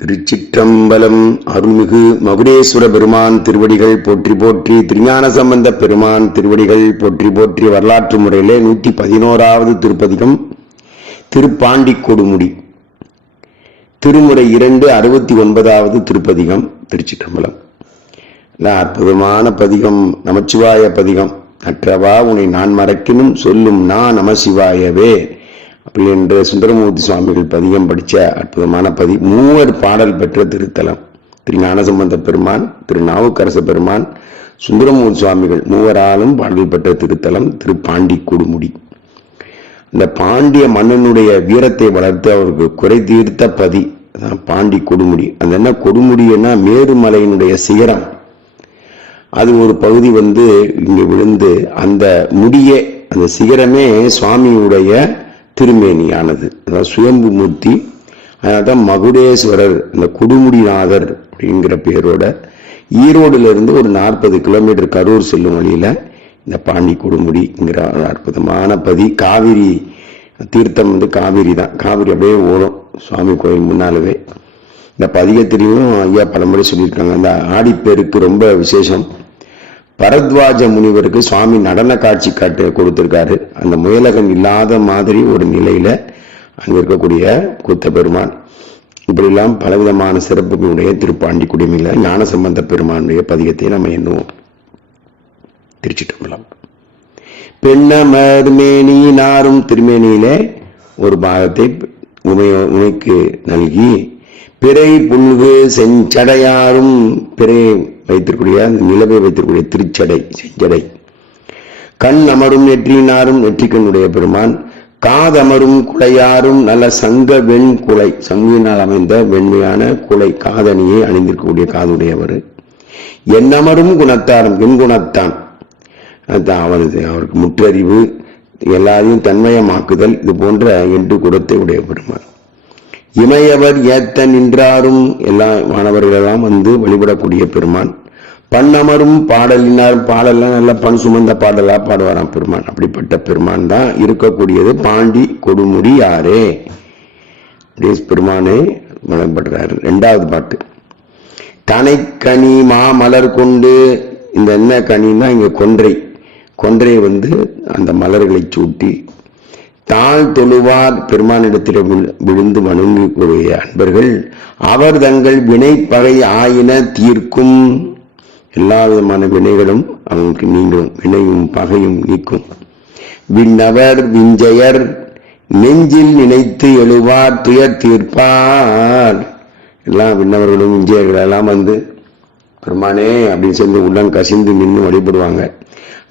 திருச்சிற்றம்பலம் அருள்மிகு மகுடேஸ்வர பெருமான் திருவடிகள் போற்றி போற்றி திருஞான சம்பந்த பெருமான் திருவடிகள் போற்றி போற்றி வரலாற்று முறையிலே நூற்றி பதினோராவது திருப்பதிகம் திருப்பாண்டி கொடுமுடி திருமுறை இரண்டு அறுபத்தி ஒன்பதாவது திருப்பதிகம் திருச்சிற்றம்பலம். அற்புதமான பதிகம் நமச்சிவாய பதிகம். அற்றவா உன்னை நான் மறக்கினும் சொல்லும் நான் நமசிவாயவே என்று சுந்தரமூர்த்தி சுவாமிகள் பதியம் படித்த அற்புதமான பதி மூவர் பாடல் பெற்ற திருத்தலம். திரு ஞானசம்பந்த பெருமான் திரு நாவுக்கரச பெருமான் சுந்தரமூர்த்தி சுவாமிகள் மூவராலும் பாடல் பெற்ற திருத்தலம் திரு பாண்டி கொடுமுடி இந்த பாண்டிய மன்னனுடைய வீரத்தை வளர்த்து அவருக்கு குறை தீர்த்த பதி அதான் பாண்டி கொடுமுடி அந்த என்ன கொடுமுடின்னா மேருமலையினுடைய சிகரம். அது ஒரு பகுதி வந்து இங்கே விழுந்து அந்த முடியே அந்த சிகரமே சுவாமியுடைய திருமேனியானது. அதாவது சுயம்பு மூர்த்தி அதனால்தான் மகுடேஸ்வரர் இந்த கொடுமுடிநாதர் அப்படிங்கிற பேரோட ஈரோடுலேருந்து ஒரு நாற்பது கிலோமீட்டர் கரூர் செல்லும் வழியில் இந்த பாண்டி கொடுமுடிங்கிற ஒரு அற்புதமான பதி காவிரி தீர்த்தம் வந்து காவிரி தான். காவிரி அப்படியே ஓடும். சுவாமி கோயில் முன்னாலவே. இந்த பதிகத்திலையும் ஐயா பலமுறை சொல்லியிருக்காங்க. அந்த ஆடிப்பேருக்கு ரொம்ப விசேஷம். பரத்வாஜ முனிவருக்கு சுவாமி நடன காட்சி காட்டு கொடுத்துருக்காரு. அந்த முயலகன் இல்லாத மாதிரி ஒரு நிலையில அங்க இருக்கக்கூடிய கூத்த பெருமான். இப்படிலாம் பலவிதமான சிறப்புகளுடைய திருப்பாண்டி குடிமையில ஞான சம்பந்த பெருமானுடைய பதிகத்தை நம்ம எண்ணுவோம். திருச்சிட்டம்பலம் பெண்ணமர் மேனி திருமேனியிலே ஒரு பாகத்தை உமைய உமைக்கு நல்கி பிறை புல்கு செஞ்சடையாரும் பிறை வைத்திருக்கூடிய அந்த நிலவை வைத்திருக்கூடிய திருச்சடை செஞ்சடை. கண் அமரும் நெற்றினாரும் நெற்றிக்கண்ணுடைய பெருமான் காதமரும் குலையாரும் நல்ல சங்க வெண் குலை சங்கினால் அமைந்த வெண்மையான குலை காதணியை அணிந்திருக்கக்கூடிய காதுடையவர். எண்ணமரும் குணத்தாரும் எண்குணத்தான் அதுதான் அவரது அவருக்கு முற்றறிவு எல்லாரையும் தன்மயமாக்குதல் இது போன்ற எட்டு குணத்தை உடைய பெருமான். இமையவர் ஏத்த நின்றாரும் எல்லா மாணவர்களெல்லாம் வந்து வழிபடக்கூடிய பெருமான். பண்ணமரும் பாடலினார் பாடலாம் நல்லா பண் சுமந்த பாடலாக பாடுவாராம் பெருமான். அப்படிப்பட்ட பெருமான் தான் இருக்கக்கூடியது. பாண்டி கொடுமுடி யாரே? பெருமானே வழங்கப்படுறாரு ரெண்டாவது பாட்டு. தனைக்கனி மாமலர் கொண்டு இந்த என்ன கனின்னா இங்கே கொன்றை. கொன்றை வந்து அந்த மலர்களை சூட்டி தாழ் தொழுவார் பெருமானிடத்தில் விழுந்து வணங்கக்கூடிய அன்பர்கள் அவர் தங்கள் வினை பகை ஆயின தீர்க்கும் எல்லா விதமான வினைகளும் அவனுக்கு நீங்களும் வினையும் பகையும் நீக்கும். விண்ணவர் விஞ்சையர் நெஞ்சில் நினைத்து எழுவார் துயர் தீர்ப்பார். எல்லா விண்ணவர்களும் விஞ்சையர்களெல்லாம் வந்து பெருமானே அப்படின்னு சொல்லி உள்ளம் கசிந்து நின்று வழிபடுவாங்க.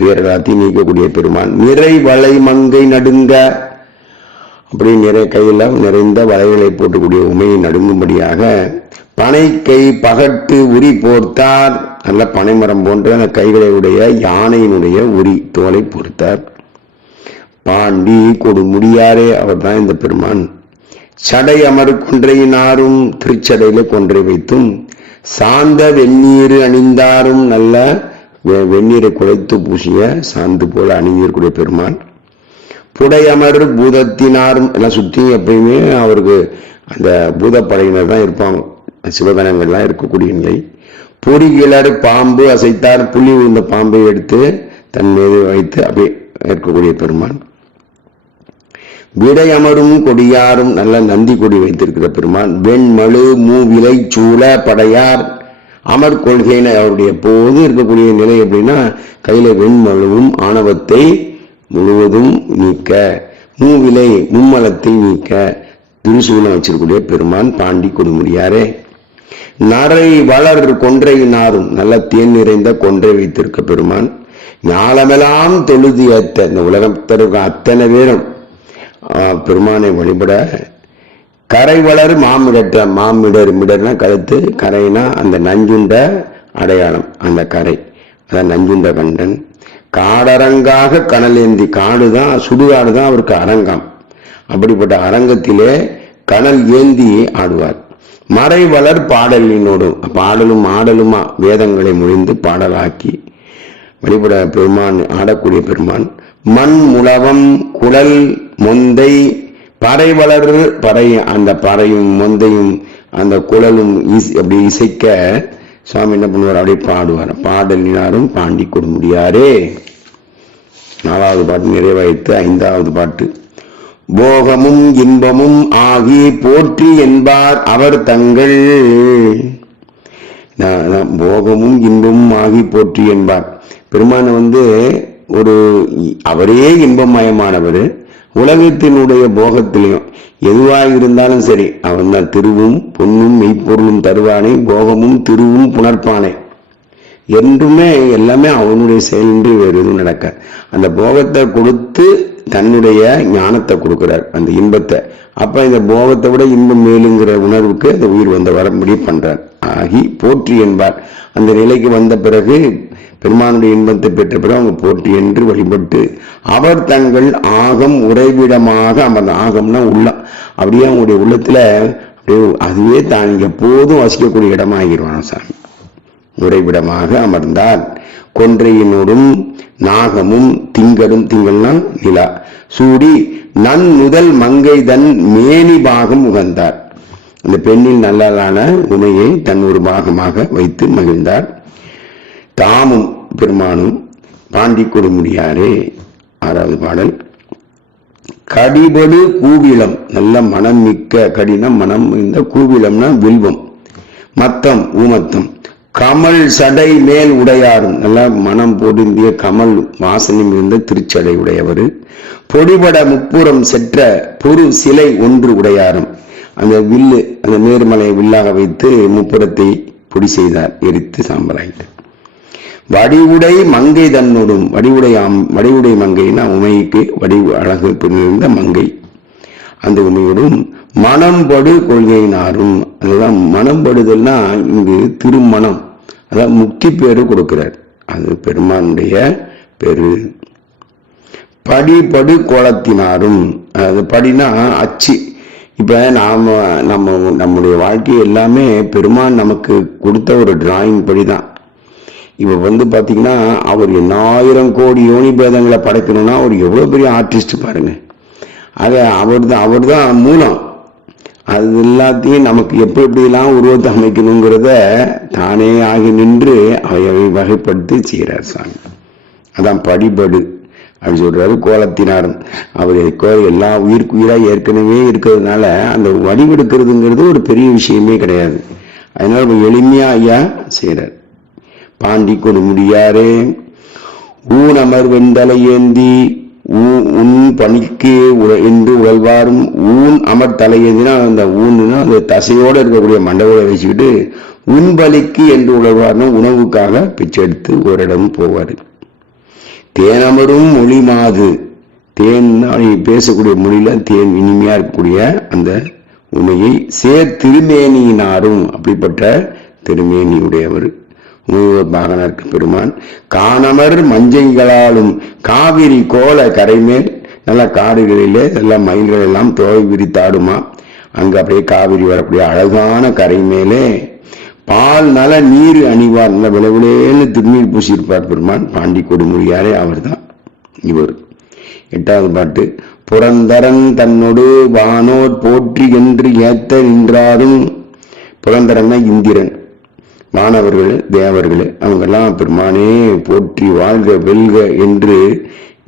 துயர்களாத்தி நீக்கக்கூடிய பெருமான். நிறை வளை மங்கை நடுங்க அப்படி நிறைய கையில் நிறைந்த வளைகளை போட்டக்கூடிய உமையை நடுங்கும்படியாக பனைக்கை பகட்டு உரி போர்த்தார். நல்ல பனைமரம் போன்ற அந்த கைகளை உடைய யானையினுடைய உரி தோலை பொறுத்தார். பாண்டி கொடு முடியாரே அவர் தான் இந்த பெருமான். சடை அமர் கொன்றையினாரும் திருச்சடையில கொன்றை வைத்தும் சாந்த வெந்நீர் அணிந்தாரும் நல்ல வெந்நீரை குழைத்து பூசிய சாந்து போல அணிந்திருக்கூடிய பெருமான். புடையமர் பூதத்தினாரும் எல்லாம் சுற்றி எப்பயுமே அவருக்கு அந்த பூதப்படையினர் தான் இருப்பாங்க. சிவகணங்கள்லாம் இருக்கக்கூடிய நிலை. பொறிகிளர் பாம்பு அசைத்தார் புலி விழுந்த பாம்பை எடுத்து தன் மீது வைத்து அப்படி இருக்கக்கூடிய பெருமான். விடை அமரும் கொடியாரும் நல்ல நந்தி கொடி வைத்திருக்கிற பெருமான். வெண்மழு மூவிலை சூழ படையார் அமர் கொள்கைன்னு அவருடைய போது இருக்கக்கூடிய நிலை எப்படின்னா கையில வெண்மழுவும் ஆணவத்தை முழுவதும் நீக்க மூவிலை மும்மலத்தை நீக்க திருசூலம் வச்சிருக்கூடிய பெருமான் பாண்டி கொடுமுடியாரே. நரை வளர் கொன்றை நாரும் நல்ல தேன் நிறைந்த கொன்றை வைத்திருக்க பெருமான். ஞாலமெல்லாம் தொழுதி ஏத்த இந்த உலகத்திற்கு அத்தனை பேரும் பெருமானை வழிபட கரை வளர் மாமிடற்ற மாமிடர் மிடர்னா கழுத்து கரைனா அந்த நஞ்சுண்ட அடையாளம் அந்த கரை. அதான் நஞ்சுண்ட கண்டன். காடரங்காக கனலேந்தி காடு தான் சுடுகாடு தான் அவருக்கு அரங்கம். அப்படிப்பட்ட அரங்கத்திலே கனல் ஏந்தி ஆடுவார். மறைவளர் பாடலினோடும் பாடலும் ஆடலுமா வேதங்களை முழிந்து பாடலாக்கி வழிபட பெருமான் ஆடக்கூடிய பெருமான் மண் முழவம் குழல் மொந்தை பறை வளர் பறை அந்த பறையும் மொந்தையும் அந்த குழலும் அப்படி இசைக்க சுவாமி என்ன பண்ணுவார்? அப்படியே பாடுவார். பாடலினாரும் பாண்டி கொடுமுடியாரே. நாலாவது பாட்டு நிறைவாயித்து ஐந்தாவது பாட்டு. போகமும் இன்பமும் ஆகி போற்றி என்பார் அவர் தங்கள். போகமும் இன்பமும் ஆகி போற்றி என்பார். பெருமான வந்து ஒரு அவரே இன்பமயமானவர். உலகத்தினுடைய போகத்திலையும் எதுவாக இருந்தாலும் சரி அவன் தான் திருவும் பொன்னும் மெய்ப்பொருளும் தருவானே போகமும் திருவும் புணர்ப்பானே. என்றுமே எல்லாமே அவனுடைய செயலின்றி வேறு எதுவும் நடக்க அந்த போகத்தை கொடுத்து தன்னுடைய ஞானத்தை கொடுக்கிறார் அந்த இன்பத்தை. அப்ப இந்த போகத்தை விட இன்பம் மேலுங்கிற உணர்வுக்கு அந்த உயிர் வந்த முடிவு பண்றார். ஆகி போற்றி என்பார். அந்த நிலைக்கு வந்த பிறகு பெருமானுடைய இன்பத்தை பெற்ற பிறகு அவங்க போற்றி என்று வழிபட்டு அவர் தங்கள் ஆகம் உறைவிடமாக அமர்ந்த ஆகம்னா உள்ளம் அப்படியே அவங்களுடைய உள்ளத்துல அப்படியே அதுவே தான் எப்போதும் வசிக்கக்கூடிய இடமாகிடுவான் சாமி. உறைவிடமாக அமர்ந்தார். கொன்றையினோடும் நாகமும் திங்களும் திங்கள்னா நிலா சூடி நன் முதல் மங்கை தன் மேனி பாகம் உகந்தார். அந்த பெண்ணில் நல்லதான உமையை தன் ஒரு பாகமாக வைத்து மகிழ்ந்தார். தாமும் பெருமானும் பாண்டி கொடுமுடியாரே ஆறாவது பாடல். கடிபடு கூவிலம் நல்ல மனம் மிக்க கடினம் மனம் இந்த கூவிலம்னா வில்வம். மத்தம் ஊமத்தம். கமல் சடை மேல் உடையாரும் நல்லா மனம் பொருந்திய கமல் வாசனை மிகுந்த திருச்சடை உடையவர். பொடிபட முப்புறம் செற்ற பொரு சிலை ஒன்று உடையாரும். அந்த வில்லு அந்த நேர்மலை வில்லாக வைத்து முப்புறத்தை பொடி செய்தார் எரித்து சாம்பலாயிட்டார் வடிவுடை மங்கை தன்னோடும் வடிவுடை ஆம்- வடிவுடை மங்கைன்னா உமைக்கு வடிவு அழகு இருந்த மங்கை. அந்த உமையோடும் மனம்படு கொள்கையினாரும் அதுதான் மனம்படுதல்னா இங்கு திருமணம். அதான் முக்தி பேரு கொடுக்கிறார். அது பெருமானுடைய பெரு. படிபடு கோலத்தினாரும் அது படினா அச்சு. இப்ப நாம நம்ம நம்முடைய வாழ்க்கை எல்லாமே பெருமான் நமக்கு கொடுத்த ஒரு டிராயிங் படிதான். இப்ப வந்து பாத்தீங்கன்னா அவர் எண்ணாயிரம் கோடி யோனி பேதங்களை படைக்கணும்னா அவர் எவ்வளவு பெரிய ஆர்டிஸ்ட் பாருங்க. ஆக அவர் தான் அவர் தான் மூலம். அது எல்லாத்தையும் நமக்கு எப்படி எப்படிலாம் உருவத்தை அமைக்கணுங்கிறத தானே ஆகி நின்று அவையவை வகைப்படுத்தி செய்கிறார் சாமி. அதான் படிபடு அப்படி சொல்றாரு கோலத்தினாரும் அவர் கோ- எல்லா உயிருக்கு உயிராக ஏற்கனவே இருக்கிறதுனால அந்த வடிவெடுக்கிறதுங்கிறது ஒரு பெரிய விஷயமே கிடையாது. அதனால ரொம்ப எளிமையா ஐயா செய்கிறார் பாண்டி கொடுமுடியாரே ஊன் வெண்தலை ஏந்தி உன் பணிக்கு என்று உழல்வாரும் ஊன் அமர் தலையேந்தினா அந்த ஊன்னா அந்த தசையோடு இருக்கக்கூடிய மண்டபத்தை வச்சுக்கிட்டு உன் பலிக்கு என்று உழல்வார்னு உணவுக்காக பிச்சை எடுத்து ஒரு இடம் போவார். தேனமரும் மொழி மாது தேன் பேசக்கூடிய மொழியில தேன் இனிமையா இருக்கக்கூடிய அந்த உண்மையை சேர் திருமேனியினாரும் அப்படிப்பட்ட திருமேனியுடையவர். பாகனார் பெருமான் காணமர் மஞ்சைகளாலும் காவிரி கோல கரைமேல் நல்ல காடுகளிலே எல்லாம் மயில்கள் எல்லாம் தோய் விரித்தாடுமா? அங்க அப்படியே காவிரி வரக்கூடிய அழகான கரை மேலே பால் நல நீர் அணிவார் நல்ல விளைவிலேன்னு திருநீர் பூசியிருப்பார் பெருமான். பாண்டி கொடுமுடியாரே அவர்தான் இவர். எட்டாவது பாட்டு புரந்தரன் தன்னொடு வானோர் போற்றி என்று ஏத்த நின்றாரும் புரந்தரன்னா இந்திரன். மாணவர்கள் தேவர்கள் அவங்கெல்லாம் பெருமானே போற்றி வாழ்க வெல்க என்று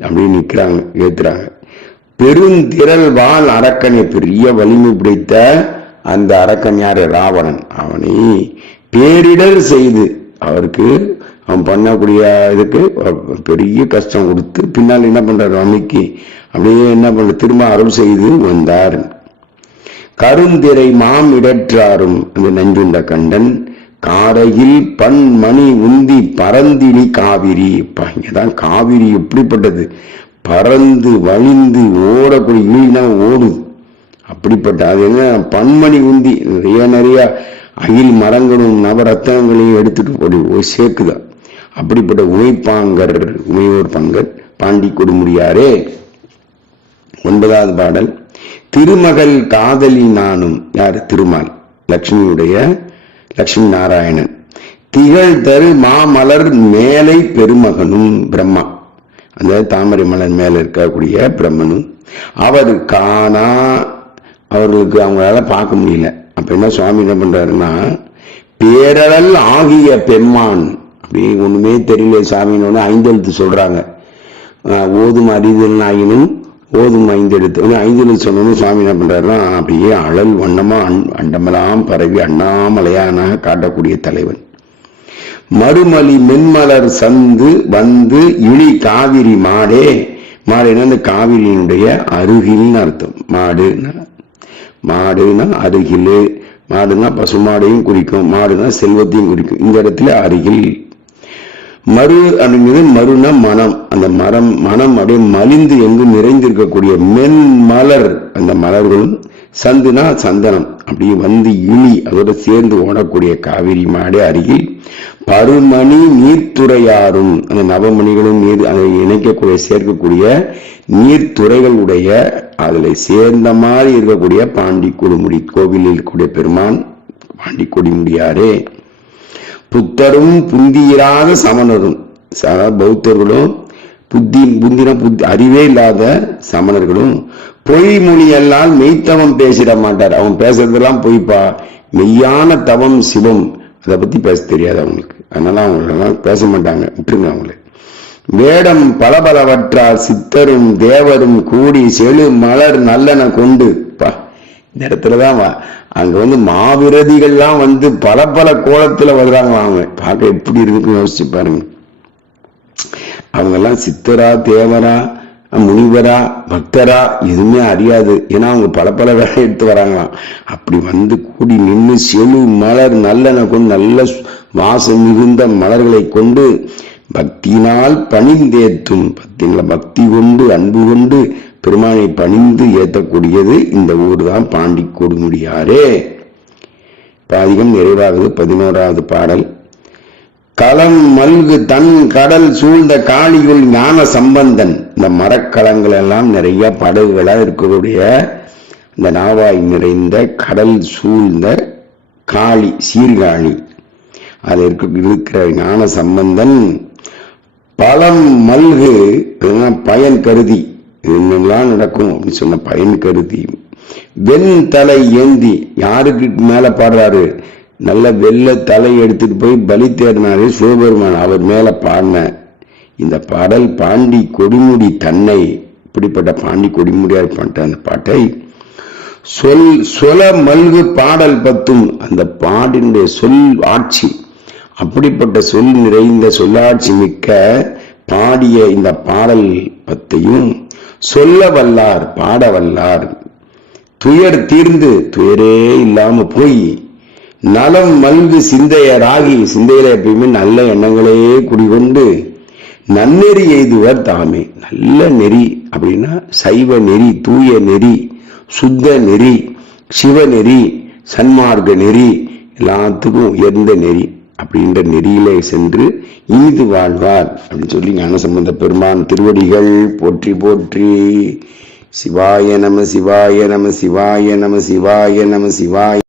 அப்படி நிற்கிறாங்க ஏத்துறாங்க. பெருந்திரள் வாழ் அரக்கனை பெரிய வலிமை பிடித்த அந்த அரக்கன் யார்? ராவணன். அவனை பேரிடர் செய்து அவருக்கு அவன் பண்ணக்கூடிய இதுக்கு பெரிய கஷ்டம் கொடுத்து பின்னால் என்ன பண்றாரு? அம்மிக்கு அப்படியே என்ன பண்ற திரும்ப அருள் செய்து வந்தார். கருந்திரை மாம் இடற்றாரும் அந்த நஞ்சுண்ட கண்டன் காரையில் பன்மணி உந்தி பரந்தினி காவிரி. அப்பா, இங்கதான் காவிரி எப்படிப்பட்டது? பறந்து வழிந்து ஓடக்கூடிய இழினா ஓடுது அப்படிப்பட்ட அது என்ன? பன்மணி உந்தி. நிறைய நிறைய அகில் மரங்களும் நவரத்தனங்களையும் எடுத்துட்டு போய் சேர்க்குதான் சேர்க்குதா? அப்படிப்பட்ட உமைப்பாங்கர் உமையோர் பங்கர் பாண்டி கொடுமுடியாரே ஒன்பதாவது பாடல். திருமகள் காதலி நானும். யார்? திருமால். லட்சுமியுடைய லட்சுமி நாராயணன் திகழ் தரு மாமலர் மேலை பெருமகனும் பிரம்மா. அந்த தாமரை மலர் மேலே இருக்கக்கூடிய பிரம்மனும். அவர் காணா அவர்களுக்கு அவங்களால பார்க்க முடியல. அப்ப என்ன சுவாமி என்ன பண்றாருன்னா பேரழல் ஆகிய பெம்மான் அப்படி ஒண்ணுமே தெரியல சாமின்னு ஐந்தெழுத்து சொல்றாங்க. ஓதும் அறிதல் ஆயினும் ஓதும் ஐந்தெழுத்து ஐந்து சொன்னோன்னு சுவாமி என்ன பண்றாருன்னா அப்படியே அழல் வண்ணமா அண்- அண்டமெல்லாம் பரவி அண்ணாமலையானாக காட்டக்கூடிய தலைவன். மறுமலி மென்மலர் சந்து வந்து இழி காவிரி மாடே. மாடுனா அந்த காவிரியினுடைய அருகில்னு அர்த்தம். மாடுன்னா மாடுனா அருகில். மாடுனா பசுமாடையும் குறிக்கும். மாடுனா செல்வத்தையும் குறிக்கும். இந்த இடத்துல அருகில் மறு அப்படிங்கிறது மறுனா மனம். அந்த மரம் மனம் அப்படியே மலிந்து எங்கு நிறைந்திருக்கக்கூடிய மென் மலர் அந்த மலர்களும் சந்துனா சந்தனம். அப்படியே வந்து இனி அதோட சேர்ந்து ஓடக்கூடிய காவிரி மாடு அருகில் பருமணி நீர்த்துறையாரும் அந்த நவமணிகளும் நீர் அதை இணைக்கக்கூடிய சேர்க்கக்கூடிய நீர்த்துறைகளுடைய அதில் சேர்ந்த மாதிரி இருக்கக்கூடிய பாண்டி கொடுமுடி கோவிலில் இருக்கக்கூடிய பெருமான் பாண்டி கொடிமுடியாரே புத்தரும் புந்தியிராத சமணரும். அதாவது பௌத்தர்களும் புத்தி புந்தின புத்தி அறிவே இல்லாத சமணர்களும் பொய் மொழியெல்லாம் மெய்த்தவம் பேசிட மாட்டார். அவன் பேசுறதெல்லாம் பொய்ப்பா? மெய்யான தவம் சிவம். அதை பத்தி பேச தெரியாது அவங்களுக்கு. அதனால அவங்களெல்லாம் பேச மாட்டாங்க. விட்டுருங்க அவங்களை. வேடம் பலபலவற்றால் சித்தரும் தேவரும் கூடி செழு மலர் நல்லன கொண்டு இந்த இடத்துலதான் அங்க வந்து மாவிரதிகள்லாம் வந்து பல பல கோலத்துல வருவாங்க அவங்க பார்க்க எப்படி இருக்குன்னு யோசிச்சு பாருங்க. அவங்க எல்லாம் சித்தரா தேவரா முனிவரா பக்தரா எதுவுமே அறியாது. ஏன்னா அவங்க பல பல வேலை எடுத்து வராங்களாம். அப்படி வந்து கூடி நின்று செழு மலர் நல்லெண்ண கொண்டு நல்ல வாசம் மிகுந்த மலர்களை கொண்டு பக்தியினால் பணிந்தேத்தும். பக்திங்களா பக்தி கொண்டு அன்பு கொண்டு பெருமானை பணிந்து ஏற்றக்கூடியது இந்த ஊர் தான் பாண்டி கொடுமுடியாரே பாதிகம் நிறைவாகுது பதினோராவது பாடல். களம் மல்கு தன் கடல் சூழ்ந்த காளியுள் ஞான சம்பந்தன். இந்த மரக்கலங்கள் எல்லாம் நிறைய படகுகளாக இருக்கக்கூடிய இந்த நாவாய் நிறைந்த கடல் சூழ்ந்த காளி சீர்காழி. அது இருக்க இருக்கிற ஞான சம்பந்தன் பழம் மல்கு பயன் கருதி. என்னெல்லாம் நடக்கும் அப்படின்னு சொன்ன பயன் கருதி. வெண் தலை ஏந்தி யாருக்கு மேல பாடுறாரு? நல்ல வெள்ளை தலை எடுத்துட்டு போய் பலி தேடினாரு சிவபெருமான் அவர் மேல பாடின. இந்த பாடல் பாண்டி கொடிமுடி தன்னை இப்படிப்பட்ட பாண்டி கொடிமுடியார் பாட்ட அந்த பாட்டை சொல் சொல மல்கு பாடல் பத்தும் அந்த பாடினுடைய சொல் ஆட்சி. அப்படிப்பட்ட சொல் நிறைந்த சொல்லாட்சி மிக்க பாடிய இந்த பாடல் பற்றியும் சொல்ல வல்லார் பாட வல்லார். துயர் தீர்ந்து துயரே இல்லாம போய் நலம் மல்கு சிந்தையராகி சிந்தையில எப்பயுமே நல்ல எண்ணங்களே குடிகொண்டு நன்னெறி எய்துவர் தாமே. நல்ல நெறி அப்படின்னா சைவ நெறி தூய நெறி சுத்த நெறி சிவநெறி சன்மார்க்க நெறி எல்லாத்துக்கும் உயர்ந்த நெறி. அப்படின்ற நெறியிலே சென்று இனிது வாழ்வார் அப்படின்னு சொல்லி ஞானசம்பந்த பெருமான் திருவடிகள் போற்றி போற்றி. சிவாய நம சிவாய நம சிவாய நம சிவாய நம சிவாய